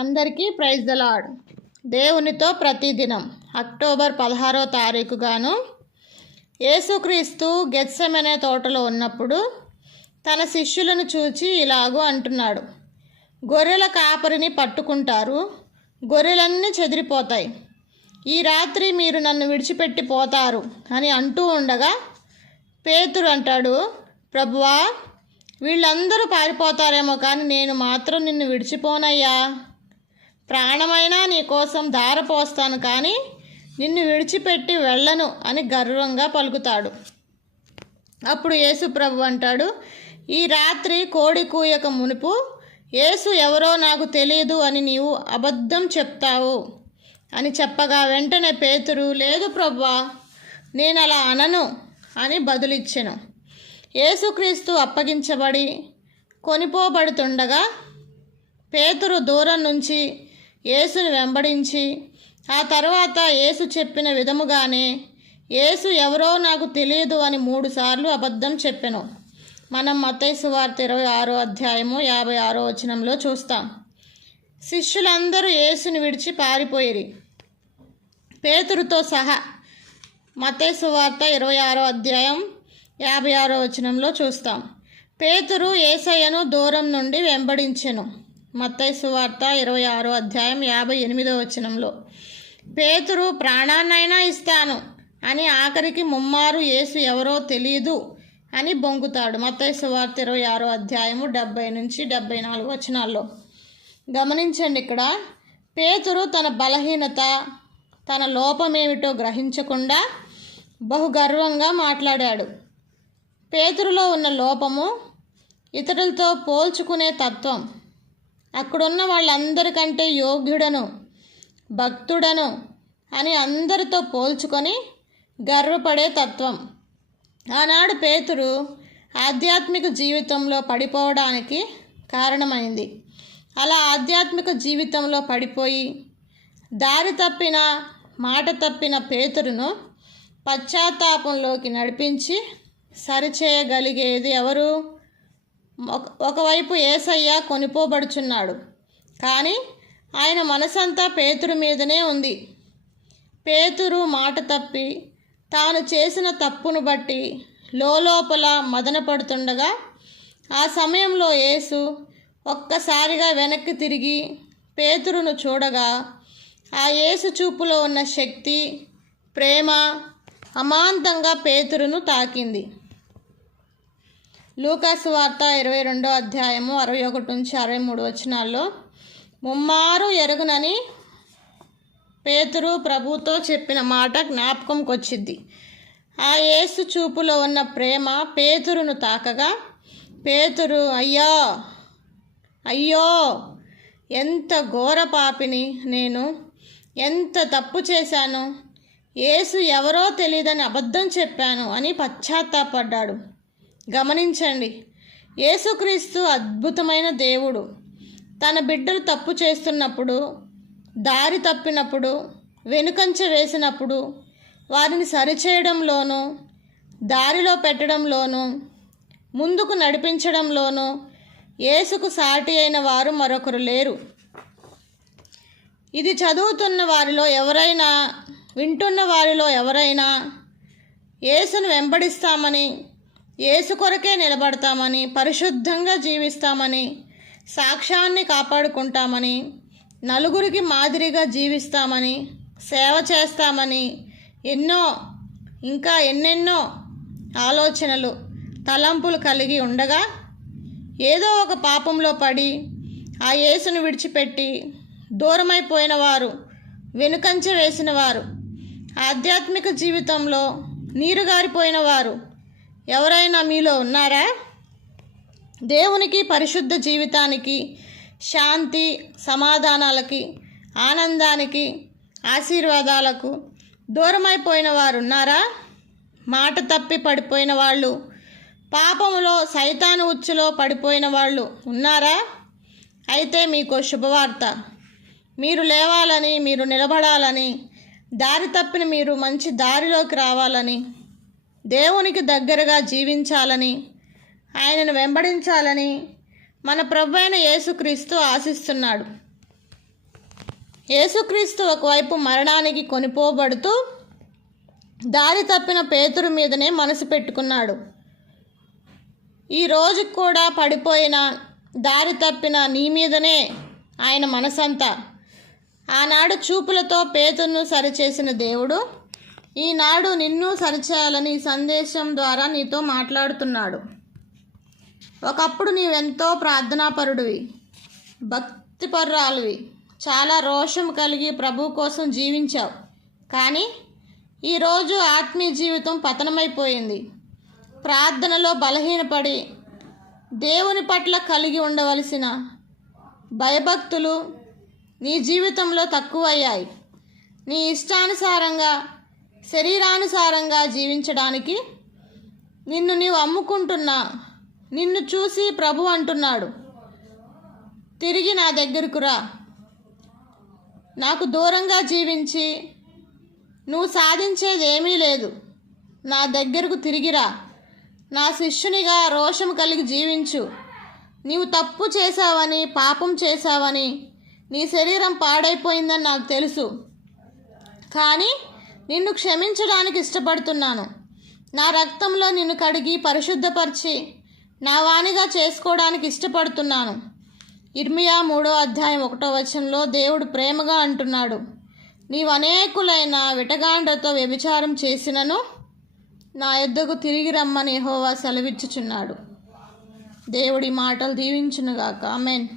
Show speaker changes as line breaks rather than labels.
అందరికీ praise the lord దేవునితో ప్రతిదినం అక్టోబర్ పదహారో తారీఖు గాను యేసుక్రీస్తు గెత్సమనే తోటలో ఉన్నప్పుడు తన శిష్యులను చూచి ఇలాగూ అంటున్నాడు. గొర్రెల కాపరిని పట్టుకుంటారు గొర్రెలన్నీ చెదిరిపోతాయి. ఈ రాత్రి మీరు నన్ను విడిచిపెట్టి పోతారు అని అంటూ ఉండగా పేతురు అంటాడు ప్రభువా వీళ్ళందరూ పారిపోతారేమో కానీ నేను మాత్రం నిన్ను విడిచిపోనయ్యా. ప్రాణమైనా నీ కోసం ధారపోస్తాను కానీ నిన్ను విడిచిపెట్టి వెళ్ళను అని గర్వంగా పలుకుతాడు. అప్పుడు యేసుప్రభు అంటాడు ఈ రాత్రి కోడి కూయక మునుపు యేసు ఎవరో నాకు తెలియదు అని నీవు అబద్ధం చెప్తావు అని చెప్పగా వెంటనే పేతురు లేదు ప్రభువా నేను అలా అనను అని బదులిచ్చెను. యేసుక్రీస్తు అప్పగించబడి కొనిపోబడుతుండగా పేతురు దూరం నుంచి యేసుని వెంబడించి ఆ తర్వాత యేసు చెప్పిన విధముగానే యేసు ఎవరో నాకు తెలియదు అని మూడుసార్లు అబద్ధం చెప్పెను. మనం మతైసు వార్త ఇరవై ఆరో అధ్యాయము యాభై ఆరో వచనంలో చూస్తాం. శిష్యులందరూ యేసుని విడిచి పారిపోయిరి. పేతురుతో సహా మతేసు వార్త ఇరవై ఆరో అధ్యాయం యాభై ఆరో వచనంలో చూస్తాం. పేతురు ఏసయ్యను దూరం నుండి వెంబడించెను. మత్తయి సువార్త ఇరవై ఆరో అధ్యాయం యాభై ఎనిమిదో వచనంలో. పేతురు ప్రాణాన్నైనా ఇస్తాను అని ఆఖరికి ముమ్మారు యేసు ఎవరో తెలియదు అని బొంగుతాడు. మత్తైసు సువార్త ఇరవై ఆరో అధ్యాయము డెబ్బై నుంచి డెబ్బై నాలుగు వచనాల్లో. గమనించండి ఇక్కడ. పేతురు తన బలహీనత తన లోపమేమిటో గ్రహించకుండా బహు గర్వంగా మాట్లాడాడు. పేతురులో ఉన్న లోపము ఇతరులతో పోల్చుకునే తత్వం అక్కడున్న వాళ్ళందరికంటే యోగ్యుడను భక్తుడను అని అందరితో పోల్చుకొని గర్వపడే తత్వం. ఆనాడు పేతురు ఆధ్యాత్మిక జీవితంలో పడిపోవడానికి కారణమైంది. అలా ఆధ్యాత్మిక జీవితంలో పడిపోయి దారి తప్పిన మాట తప్పిన పేతురును పశ్చాత్తాపంలోకి నడిపించి సరిచేయగలిగేది ఎవరు? ఒకవైపు ఏసయ్య కొనిపోబడుచున్నాడు. కానీ ఆయన మనసంతా పేతురు మీదనే ఉంది. పేతురు మాట తప్పి తాను చేసిన తప్పును బట్టి లోపల మదన పడుతుండగా ఆ సమయంలో యేసు ఒక్కసారిగా వెనక్కి తిరిగి పేతురును చూడగా ఆ యేసు చూపులో ఉన్న శక్తి ప్రేమ అమాంతంగా పేతురును తాకింది. లూకాసు వార్త ఇరవై రెండో అధ్యాయము అరవై ఒకటి నుంచి అరవై మూడు వచనాల్లో ముమ్మారు ఎరుగునని పేతురు ప్రభుతో చెప్పిన మాట జ్ఞాపకంకి వచ్చింది ఆ యేసు చూపులో ఉన్న ప్రేమ పేతురును తాకగా పేతురు అయ్యో అయ్యో ఎంత ఘోర పాపిని నేను ఎంత తప్పు చేశాను యేసు ఎవరో తెలియదని అబద్ధం చెప్పాను అని పశ్చాత్తాపడ్డాడు. గమనించండి. యేసుక్రీస్తు అద్భుతమైన దేవుడు. తన బిడ్డలు తప్పు చేస్తున్నప్పుడు దారి తప్పినప్పుడు వెనుకంచె వేసినప్పుడు వారిని సరిచేయడంలోనూ దారిలో పెట్టడంలోనూ ముందుకు నడిపించడంలోనూ యేసుకు సాటి అయిన వారు మరొకరు లేరు. ఇది చదువుతున్న వారిలో ఎవరైనా వింటున్న వారిలో ఎవరైనా యేసును వెంబడిస్తామని ఏసు కొరకే నిలబడతామని పరిశుద్ధంగా జీవిస్తామని సాక్ష్యాన్ని కాపాడుకుంటామని నలుగురికి మాదిరిగా జీవిస్తామని సేవ చేస్తామని ఎన్నో ఇంకా ఎన్నెన్నో ఆలోచనలు తలంపులు కలిగి ఉండగా ఏదో ఒక పాపంలో పడి ఆ యేసును విడిచిపెట్టి దూరమైపోయిన వారు వెనుకంచె వేసిన వారు ఆధ్యాత్మిక జీవితంలో నీరుగారిపోయిన వారు ఎవరైనా మీలో ఉన్నారా? దేవునికి పరిశుద్ధ జీవితానికి శాంతి సమాధానాలకి ఆనందానికి ఆశీర్వాదాలకు దూరమైపోయిన వారు ఉన్నారా మాట తప్పి పడిపోయిన వాళ్ళు పాపములో సైతాను ఉచ్చులో పడిపోయిన వాళ్ళు ఉన్నారా? అయితే మీకు శుభవార్త. మీరు లేవాలని మీరు నిలబడాలని దారి తప్పిన మీరు మంచి దారిలోకి రావాలని దేవునికి దగ్గరగా జీవించాలని ఆయనను వెంబడించాలని మన ప్రభు అయిన యేసుక్రీస్తు ఆశిస్తున్నాడు. యేసుక్రీస్తు ఒకవైపు మరణానికి కొనిపోబడుతూ దారి తప్పిన పేతురు మీదనే మనసు పెట్టుకున్నాడు. ఈ రోజు కూడా పడిపోయిన దారి తప్పిన నీ మీదనే ఆయన మనసంతా. ఆనాడు చూపులతో పేతును సరిచేసిన దేవుడు ఈనాడు నిన్ను సరిచేయాలని ఈ సందేశం ద్వారా నీతో మాట్లాడుతున్నాడు. ఒకప్పుడు నీవెంతో ప్రార్థనాపరుడివి భక్తిపరురాలువి. చాలా రోషం కలిగి ప్రభు కోసం జీవించావు. కానీ ఈరోజు ఆత్మీయ జీవితం పతనమైపోయింది. ప్రార్థనలో బలహీనపడి దేవుని పట్ల కలిగి ఉండవలసిన భయభక్తులు నీ జీవితంలో తక్కువయ్యాయి. నీ ఇష్టానుసారంగా శరీరానుసారంగా జీవించడానికి నిన్ను నీవు అమ్ముకుంటున్నా నిన్ను చూసి ప్రభు అంటున్నాడు. తిరిగి నా దగ్గరకు రా. నాకు దూరంగా జీవించి నువ్వు సాధించేది ఏమీ లేదు. నా దగ్గరకు తిరిగిరా నా శిష్యునిగా రోషం కలిగి జీవించు. నీవు తప్పు చేశావని పాపం చేశావని నీ శరీరం పాడైపోయిందని నాకు తెలుసు. కానీ నిన్ను క్షమించడానికి ఇష్టపడుతున్నాను. నా రక్తంలో నిన్ను కడిగి పరిశుద్ధపరిచి నా వాణిగా చేసుకోవడానికి ఇష్టపడుతున్నాను. ఇర్మియా మూడో అధ్యాయం ఒకటో వచనంలో దేవుడు ప్రేమగా అంటున్నాడు. నీవు అనేకులైన విటగాండ్రతో వ్యభిచారం చేసినను నా యొద్దకు తిరిగి రమ్మని హోవా సెలవిచ్చుచున్నాడు. దేవుడి మాటలు దీవించునుగాక. ఆమెన్.